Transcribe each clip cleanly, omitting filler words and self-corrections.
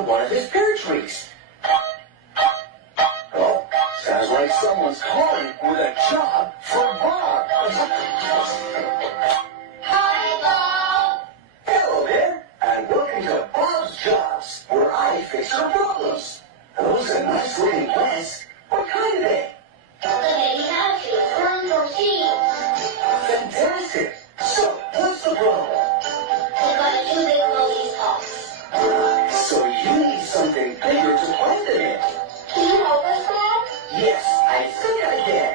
on one of his pear trees. Oh, sounds like someone's calling with a job for Bob. Hi, Bob. Hello there, and welcome to Bob's Jobs, where I fix your problems. Those are nice looking plants. What kind are they? The baby houses, run for seeds. Fantastic. So, what's the problem? We got too big for these pots. So you need something bigger to plant it in. Can you help us, Bob? Yes, I think I can.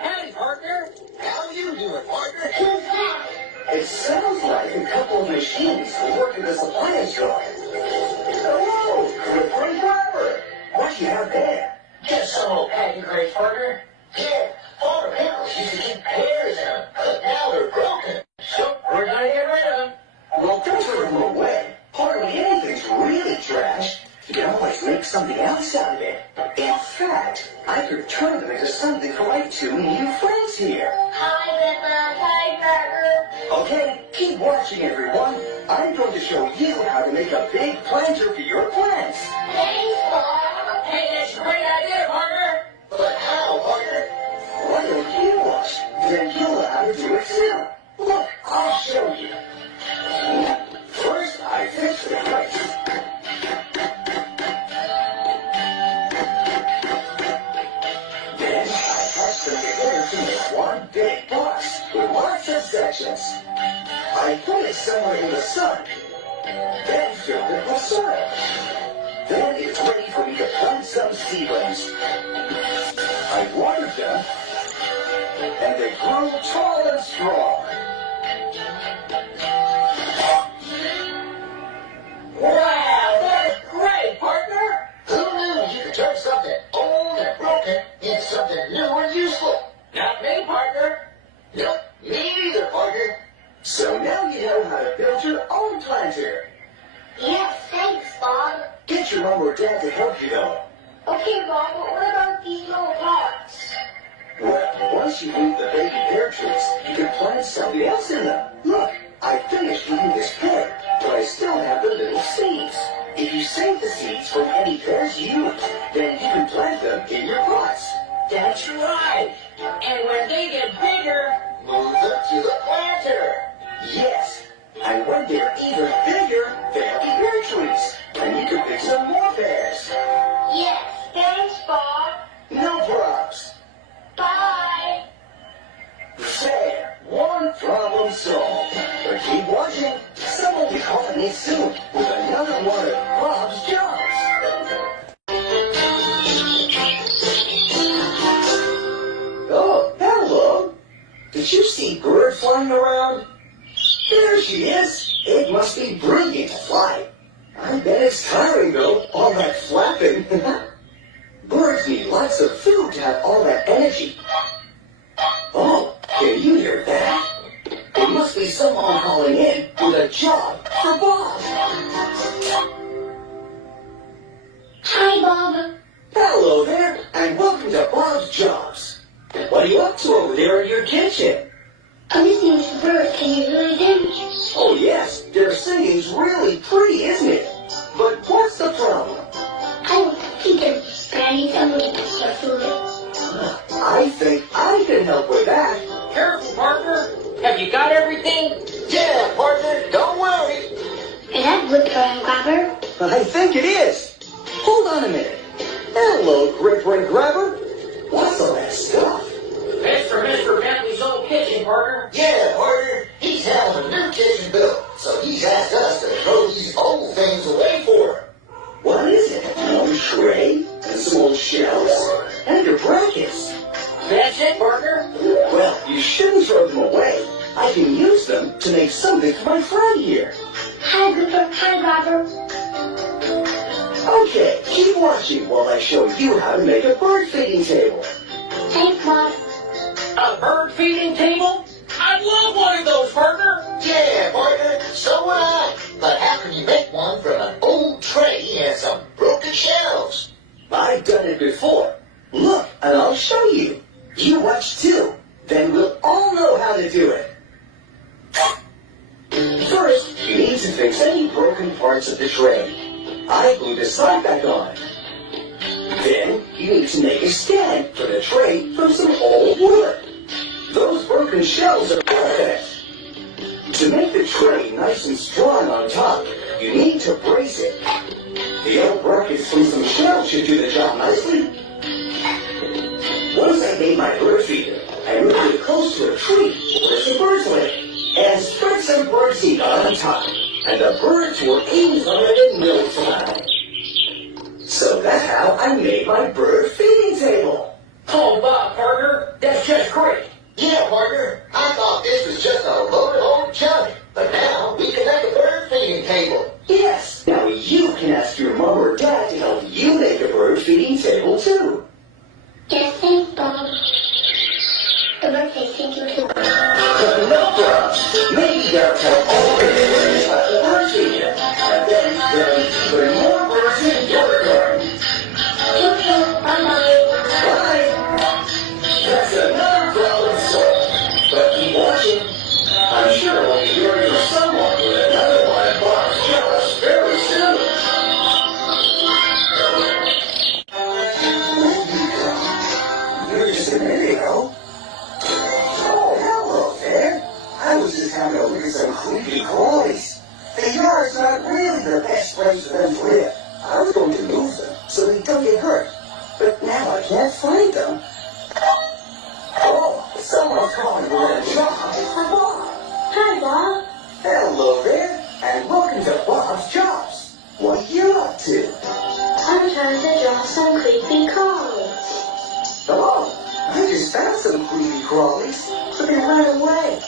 Hey, partner. How you doing, partner? Who's that? It sounds like a couple of machines work in the supply store. Hello, Clipper and Robert. What do you have there? Just some old packing crates, partner. Yeah, all the pickles used to keep pears in them, but now they're broken. So we're gonna get rid of them. Well, don't throw them away. Hardly anything's really trash. You can always make something else out of it. In fact, I could turn them into something for my two new friends here. Hi, Grandma. Hi, Parker. Okay, keep watching, everyone. I'm going to show you how to make a big planter for your plants. Thanks, Bob. Hey, that's a great idea, partner. But how, partner? Why don't you watch? Then you'll know how to do it too. Look, I'll show you. First, I fix the crates. Then, I patch them together to make one big box with lots of sections. I put it somewhere in the sun. Then fill it with soil. Then it's ready for me to plant some seedlings. I watered them, and they grew tall and strong. Wow, that's great, partner. Who knew you could turn something old and broken into something new and useful? Not me, partner. Nope, me neither, partner. So now you know how to build your own planter. Yes, thanks, Bob. Get your mom or dad to help you though. Okay, Bob, but what about these little pots? Well, once you leave the baby pear trees, you can plant something else in them. Look, I finished eating this pear, but I still have the little seeds. If you save the seeds from any pears you eat, then you can plant them in your pots. That's right. And when they get bigger, move them to the planter. Yes, and when they're even bigger, they'll be pear trees, and you can pick some more pears. Yes, thanks, Bob. No problems. Bye. There, one problem solved. But keep watching. Someone will be calling me soon with another one of Bob's Jobs. Oh, hello. Did you see Bird flying around? There she is. It must be brilliant to fly. I bet it's tiring, though, all that flapping. Birds need lots of food to have all that energy. Oh, can you hear that? It must be someone calling in with a job for Bob. Hi, Bob. Hello there, and welcome to Bob's Jobs. What are you up to over there in your kitchen? I'm listening to birds. Can you hear them? Oh yes, their singing's really pretty, isn't it? But what's the problem? I don't think they're spreading some for food. I think I can help with that. Careful, partner. Have you got everything? Yeah, partner. Don't worry. Is that Gripper and Grabber? I think it is. Hold on a minute. Hello, Gripper and Grabber. What's all that stuff? That's for Mr. Bentley's old kitchen, partner. Yeah, partner. He's having a new kitchen built, so he's asked us to throw these old things away for him. What is it? One tray? And some old shelves? And your brackets? That's it, partner. Well, you shouldn't throw them away. I can use them to make something for my friend here. Hi, Gripper. Hi, Grabber. Okay, keep watching while I show you how to make a bird feeding table. Thanks, Bob. A bird feeding table? I'd love one of those, partner. Yeah, partner. So would I. But how can you make one from an old tray and some broken shelves? I've done it before. Look, and I'll show you. You watch too. Then we'll all know how to do it. First, you need to fix any broken parts of the tray. I glued the side back on. Then you need to make a stand for the tray from some old wood. Those broken shelves are perfect. To make the tray nice and strong on top, you need to brace it. The old brackets from some shelves should do the job nicely. Once I made my bird feeder, I moved it close to a tree where some birds live, and spread some birdseed on top, and the birds were eating from it in no time. So that's how I made my bird feeding table. Oh, Bob, partner, that's just great. Yeah, partner. I thought this was just a load of old junk, but now we can make a bird feeding table. Yes, now you can ask your mom or dad to help you make a bird feeding table too. Just think, Bob. The birthday thank you too. But no problem. Maybe they'll tell all the birds about the bird feeder, and then there'll be even more birds in your garden. Okay, bye-bye. Bye. That's another problem solved. But keep watching. I'm sure we'll be hearing from someone with another one of Bob's jobs very soon. You're just a minute ago. Oh, hello there. I was just having a look at some creepy crawlies. The yard's not really the best place for them to live. I was going to move them so they don't get hurt. But now I can't find them. Oh, someone's calling me a job for Bob. Hi, Bob. Hello there, and welcome to Bob's Jobs. What are you up to? I'm trying to draw some creepy crawlies. Hello, I just found some creepy crawlies, but they ran away.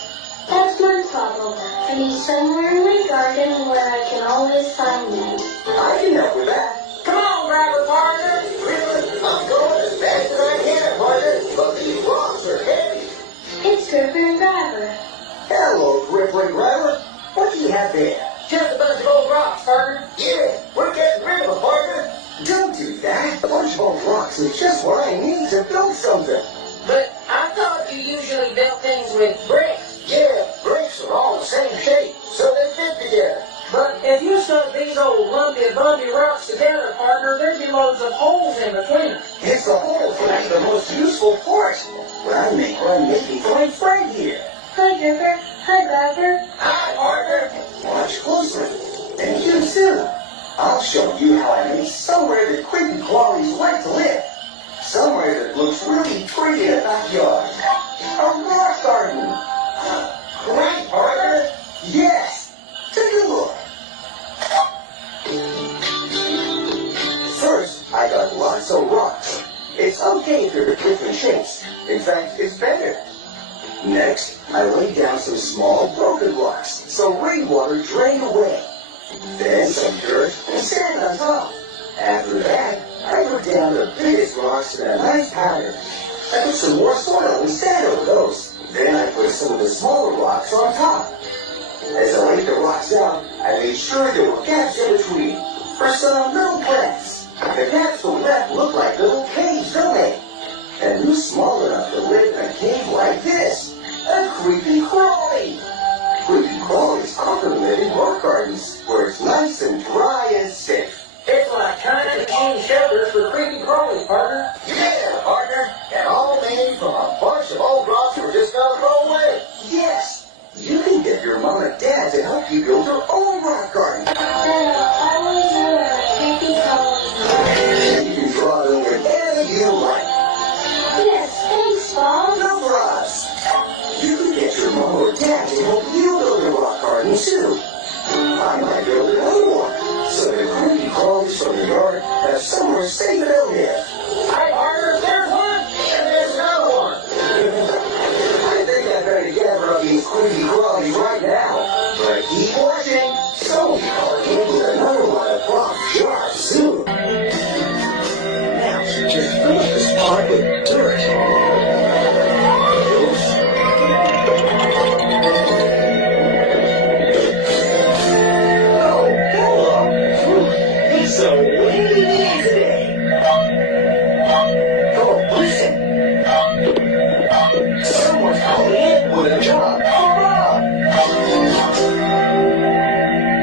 That's my problem. I need somewhere in my garden where I can always find them. I can help with that. Come on, grabber, partner. I'm going as fast as I can, partner, but these rocks are heavy. It's Gripper and Grabber. Hello, Gripper and Grabber. What do you have there? Just a bunch of old rocks, partner. Yeah, we're getting rid of them, partner. Don't do that. A bunch of old rocks is just what I need to build something. But I thought you usually built things with bricks. Yeah, bricks are all the same shape, so they fit together. But if you stuck these old lumpy and bumpy rocks together, partner, there'd be loads of holes in between. It's the holes that are the most useful part. When I make what I'm making for my friend here. Hi, Gripper. Hi, Grabber. Hi, partner. Watch closely, and you too. I'll show you how I make somewhere that creepy crawlies like to live. Somewhere that looks really pretty in the backyard. A rock garden. Great, partner. Yes. Take a look. First, I got lots of rocks. It's okay if they're different shapes. In fact, it's better. Next, I laid down some small broken rocks so rainwater drained away. Then some dirt and sand on top. After that, I put down the biggest rocks in a nice pattern. I put some more soil and sand over those. Then I put some of the smaller rocks on top. As I laid the rocks out, I made sure there were gaps in between for some little plants. The gaps on the left look like little caves, don't they? And they're small enough to live in a cave like this. A creepy crawly. Creepy crawlies often live in rock gardens where it's nice and dry and safe. It's like kind of clean shelters for creepy crawlies, partner. Yeah, partner. And all made from a bunch of old rocks we're just gonna throw away. Yes, you can get your mom and dad to help you build your own rock garden. Then I'll always know where my creepy crawlies are. You can draw them whenever you like. Yes, thanks, Bob. No problems. You can get your mom or dad to help you build a rock garden too. I might build another one, so the creepy crawlies from the yard have somewhere safe to live. Hi, partner, there's one, and there's another one. I think I better gather up these creepy crawlies right now. But keep watching, so we are in with another one of Bob's Jobs soon. Now, just fill up this pot with dirt. Oh, hello. It's so windy today. Oh, listen. Someone's calling in with a job for Bob.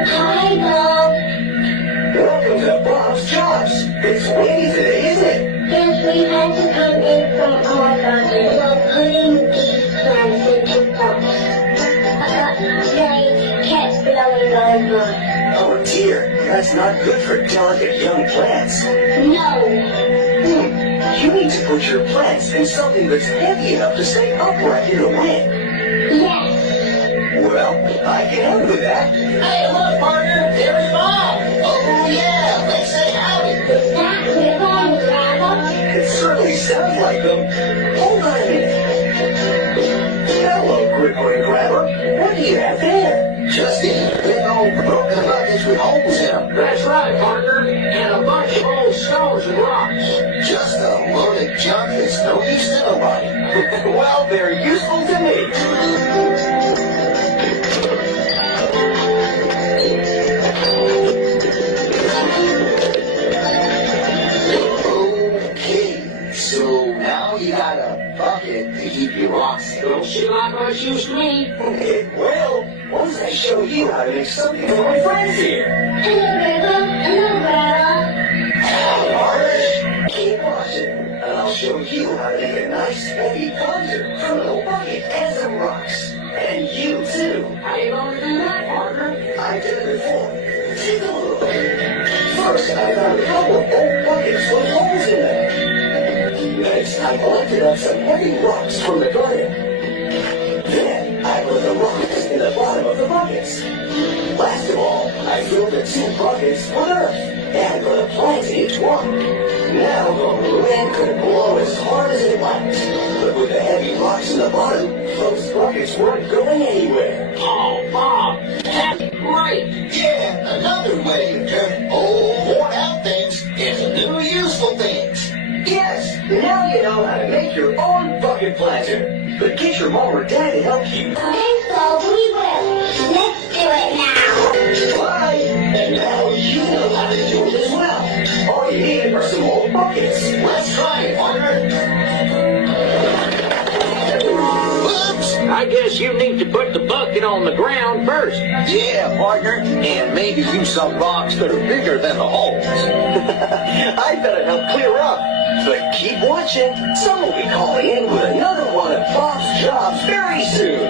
Hi, Bob. Welcome Welcome to Bob's Jobs. It's windy today, isn't it? Yes, we've had to come in from our garden while putting these plants into pots. They kept blowing over. Oh dear, that's not good for delicate young plants. No. You need to put your plants in something that's heavy enough to stay upright in the wind. Yes. Well, I can help with that. Hey, look, partner, there's Bob. Oh, yeah, let's say howdy. Is that Grandma and Grandma? It certainly sounds like them. Hold on a minute. Hello, Gripper and Grabber. What do you have there? Just these big old broken buckets with holes in them. That's right, partner. And a bunch of old stones and rocks. Just a load of junk that's no use to nobody. Well, they're useful to me. Okay, so now you got a bucket to keep your rocks in. Don't seem like much use to me. It will, once I show you how to make something for my friends here. Hello, Grandma. Hello, Grandma. Alright, keep watching, and I'll show you how to make a nice heavy plunger from a little bucket and some rocks. And you too. How you gonna do that, partner? I did it before. Take a look. First, I found a couple of old buckets with holes in them. Next, I collected up some heavy rocks from the garden. Then, I put the rocks in the bottom of the buckets. Last of all, I filled the 2 buckets with earth and put a plant in each one. Now the wind could blow as hard as it liked, but with the heavy rocks in the bottom, those buckets weren't going anywhere. Oh, Bob, that's great. Yeah, another way of turning old, worn-out things into new, useful things. Yes, now you know how to make your own bucket planter. But get your mom or dad to help you. Okay, so we will. Let's do it now. Bye! And now you know how to do it as well. All you need are some old buckets. Let's try it, partner. Whoops! I guess you need to put the bucket on the ground first. Yeah, partner, and maybe use some rocks that are bigger than the holes. I bet it helped clear up. But keep watching. Someone will be calling in with another one of Bob's Jobs very soon.